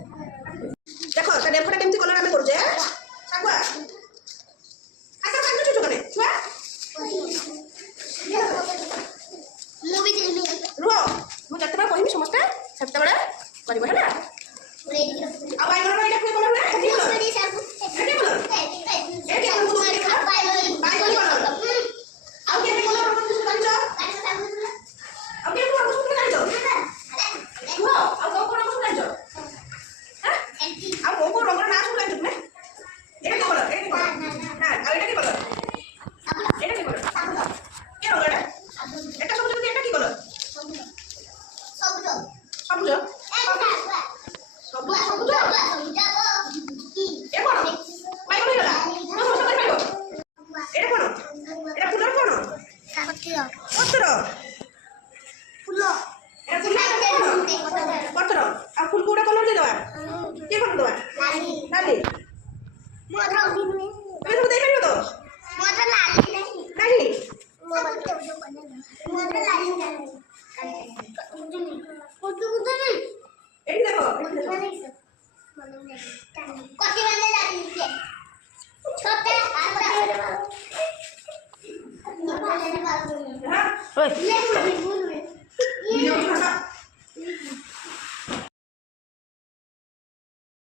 देखो ता डेफोटा केमती कलर आमे करू जे सागुआ आका कांदु छु कने छुआ मूवी देखबी रो मु जत्ते बा कहिबी समस्त सेते बडा करबो हैला आ बाई कलर एटा के कलर है एटा colour Etah colour by colour आ के कलर हम कुछ कांचो आ के कलर कुछ कांचो छुआ आ को कलर कुछ कांचो आ को रंग ना सुन कांचो ने एटा कलर ना आ एटा के कलर एटा के कलर के रंग एटा सब যদি এটা কি কলর সবুজ সবুজ সবুজ সবুজ এ কোন বাই কোন গলা কোন সবুজ পাইবো এটা কোন এটা ফুলর কোন পত্র ফুল এটা ফুল পত্র আর ফুল কোটা কলর দে দেবা কি কলর দেবা লালি লালি মধু তুমি তো দেই পারিও তো মধু লালি নাই মধু লালি লালি কত কত এই দেখো কতি মানে লাগিছে ছোট আর হ্যাঁ ওই লেবু লেবু ভিডিও খাতা